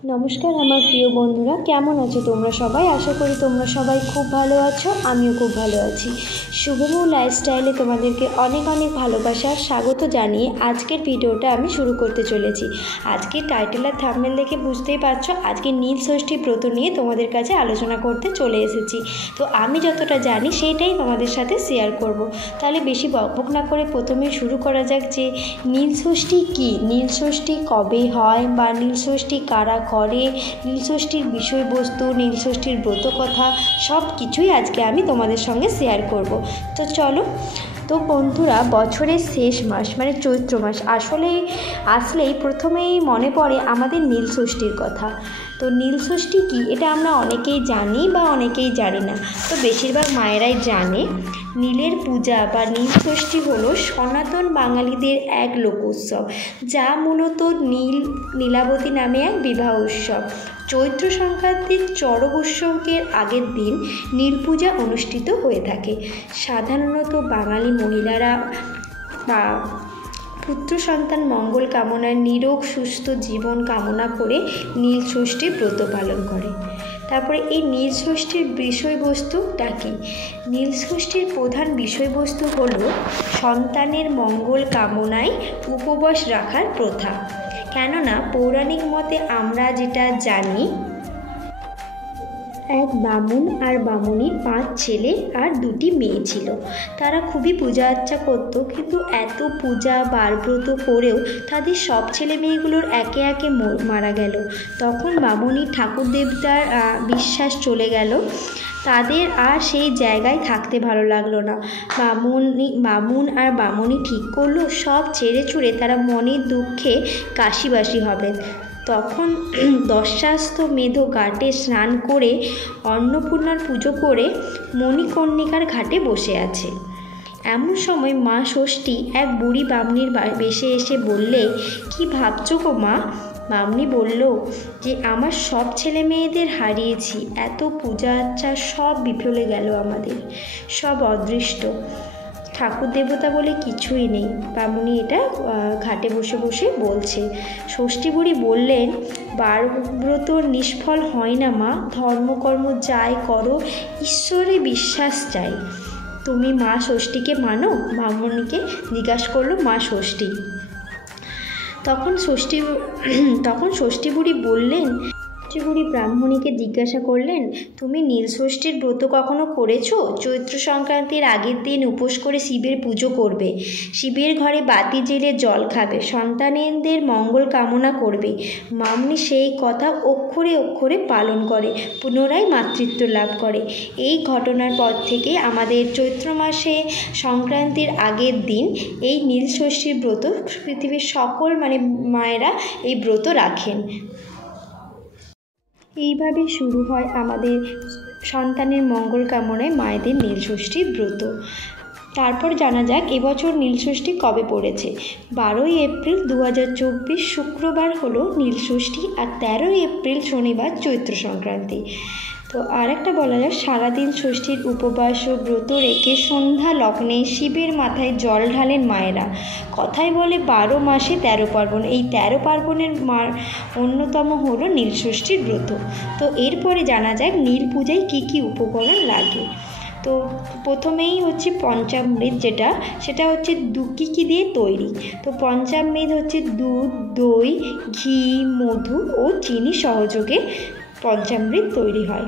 নমস্কার আমার প্রিয় বন্ধুরা, কেমন আছো তোমরা সবাই? আশা করি তোমরা সবাই খুব ভালো আছো, আমিও খুব ভালো আছি। শুভমৌ লাইফস্টাইলে তোমাদেরকে অনেক অনেক ভালোবাসার স্বাগত জানিয়ে আজকের ভিডিওটা আমি শুরু করতে চলেছি। আজকের টাইটেল আর থাম্বনেল দেখে বুঝতেই পারছো, আজকে নীল ষষ্ঠী ব্রত নিয়ে তোমাদের কাছে আলোচনা করতে চলে এসেছি। তো আমি যতটা জানি সেইটাই তোমাদের সাথে শেয়ার করব। তাহলে বেশি বকবক না করে প্রথমেই শুরু করা যাক যে নীল ষষ্ঠী কী, নীল ষষ্ঠী কবে হয় বা নীল ষষ্ঠী কারা করে, নীল ষষ্ঠীর বিষয়বস্তু, নীল ষষ্ঠীর ব্রত কথা সব কিছুই আজকে আমি তোমাদের সঙ্গে শেয়ার করব। তো চলো। তো বন্ধুরা, বছরের শেষ মাস মানে চৈত্র মাস আসলেই প্রথমেই মনে পড়ে আমাদের নীল ষষ্ঠীর কথা। তো নীল ষষ্ঠী কী এটা আমরা অনেকেই জানি বা অনেকেই জানি না। তো বেশিরভাগ মায়েরাই জানে। নীলের পূজা বা নীল ষষ্ঠী হলো সনাতন বাঙালিদের এক লোক উৎসব, যা মূলত নীলাবতী নামে এক বিবাহ উৎসব। চৈত্র সংক্রান্তির চড়ক উৎসবের আগের দিন নীল পূজা অনুষ্ঠিত হয়ে থাকে। সাধারণত বাঙালি মহিলারা বা পুত্র সন্তান মঙ্গল কামনায় নিরোগ সুস্থ জীবন কামনা করে নীল ষষ্ঠীর ব্রত পালন করে। তারপরে এই নীল ষষ্ঠীর বিষয়বস্তুটা কী? নীল ষষ্ঠীর প্রধান বিষয়বস্তু হলো সন্তানের মঙ্গল কামনায় উপবাস রাখার প্রথা। কেননা পৌরাণিক মতে আমরা যেটা জানি, এক বামুন আর বামুনির 5 ছেলে আর 2টি মেয়ে ছিল। তারা খুবই পূজা আর্চা করত, কিন্তু এত পূজা বারব্রত করেও তাদের সব ছেলে মেয়েগুলোর একে একে মারা গেল। তখন বামুনির ঠাকুর দেবতার বিশ্বাস চলে গেল, তাদের আর সেই জায়গায় থাকতে ভালো লাগলো না। বামুন আর বামুনি ঠিক করলো সব ছেড়ে ছুড়ে তারা মনের দুঃখে কাশিবাসী হবে। তখন দশাশ্বমেধ ঘাটে স্নান করে অন্নপূর্ণার পুজো করে মণিকর্ণিকার ঘাটে বসে আছে। এমন সময় মা ষষ্ঠী এক বুড়ি বামনির বেশে এসে বললে, কি ভাবছো গো মা? বামনি বলল যে আমার সব ছেলে মেয়েদের হারিয়েছি, এত পূজা আর্চা সব বিফলে গেল, আমাদের সব অদৃষ্ট, ঠাকুর দেবতা বলে কিছুই নেই। বামুনি এটা ঘাটে বসে বসে বলছে। ষষ্ঠী বুড়ি বললেন, বারব্রত নিষ্ফল হয় না মা, ধর্মকর্ম যাই করো ঈশ্বরে বিশ্বাস চাই। তুমি মা ষষ্ঠীকে মানো? বামুনিকে জিজ্ঞাসা করলো মা ষষ্ঠী। তখন ষষ্ঠী বুড়ি বললেন, বুড়ি ব্রাহ্মণীকে জিজ্ঞাসা করলেন, তুমি নীল ষষ্ঠীর ব্রত কখনো করেছো? চৈত্র সংক্রান্তির আগের দিন উপোস করে শিবের পুজো করবে, শিবের ঘরে বাতি জেলে জল খাবে, সন্তানদের মঙ্গল কামনা করবে। মামনি সেই কথা অক্ষরে অক্ষরে পালন করে, পুনরায় মাতৃত্ব লাভ করে। এই ঘটনার পর থেকে আমাদের চৈত্র মাসে সংক্রান্তির আগের দিন এই নীল ষষ্ঠীর ব্রত পৃথিবীর সকল মায়েরা এই ব্রত রাখেন। এইভাবে শুরু হয় আমাদের সন্তানের মঙ্গল কামনায় মায়েদের নীল ষষ্ঠীর ব্রত। তারপর জানা যাক এবছর নীল ষষ্ঠী কবে পড়েছে। 12ই এপ্রিল 2024 শুক্রবার হলো নীল ষষ্ঠী, আর 13ই এপ্রিল শনিবার চৈত্র সংক্রান্তি। তো আর একটা বলা যায়, সারাদিন ষষ্ঠীর উপবাস ও ব্রত রেখে সন্ধ্যা লগ্নে শিবের মাথায় জল ঢালেন মায়েরা। কথায় বলে 12 মাসে 13 পার্বণ, এই 13 পার্বণের অন্যতম হলো নীল ষষ্ঠীর ব্রত। তো এরপরে জানা যায় নীল পূজায় কী কী উপকরণ লাগে। তো প্রথমেই হচ্ছে পঞ্চামৃত, সেটা হচ্ছে কী দিয়ে তৈরি। তো পঞ্চামৃত হচ্ছে দুধ, দই, ঘি, মধু ও চিনি সহযোগে পঞ্চামৃত তৈরি হয়।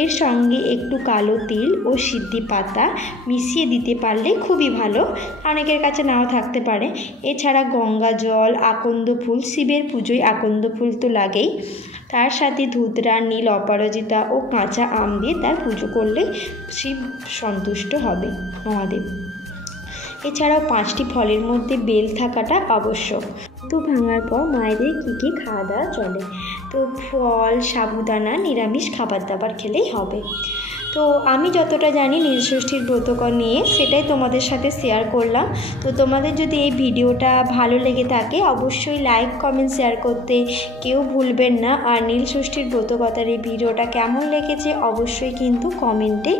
এর সঙ্গে একটু কালো তিল ও সিদ্ধি পাতা মিশিয়ে দিতে পারলে খুবই ভালো, অনেকের কাছে নাও থাকতে পারে। এছাড়া গঙ্গা জল, আকন্দ ফুল, শিবের পুজোয় আকন্দ ফুল তো লাগেই, তার সাথে ধুতরা, নীল অপরাজিতা ও কাঁচা আম দিয়ে তার পুজো করলে শিব সন্তুষ্ট হবে মহাদেব। এছাড়াও 5টি ফলের মধ্যে বেল থাকাটা আবশ্যক। তো ভাঙার পর মায়েদের কী কী খাওয়া দাওয়া চলে, তো ফল, সাবুদানা, নিরামিষ খাবার দাবার খেলেই হবে। তো আমি যতটা জানি নীল ষষ্ঠীর ব্রতকর নিয়ে সেটাই তোমাদের সাথে শেয়ার করলাম। তো তোমাদের যদি এই ভিডিওটা ভালো লেগে থাকে অবশ্যই লাইক, কমেন্ট, শেয়ার করতে কেউ ভুলবেন না। আর নীল ষষ্ঠীর ব্রতকথার এই ভিডিওটা কেমন লেগেছে অবশ্যই কিন্তু কমেন্টে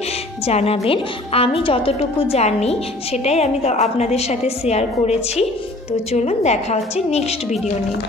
জানাবেন। আমি যতটুকু জানি সেটাই আমি আপনাদের সাথে শেয়ার করেছি। তো চলুন, দেখা হচ্ছে নেক্সট ভিডিও নিয়ে।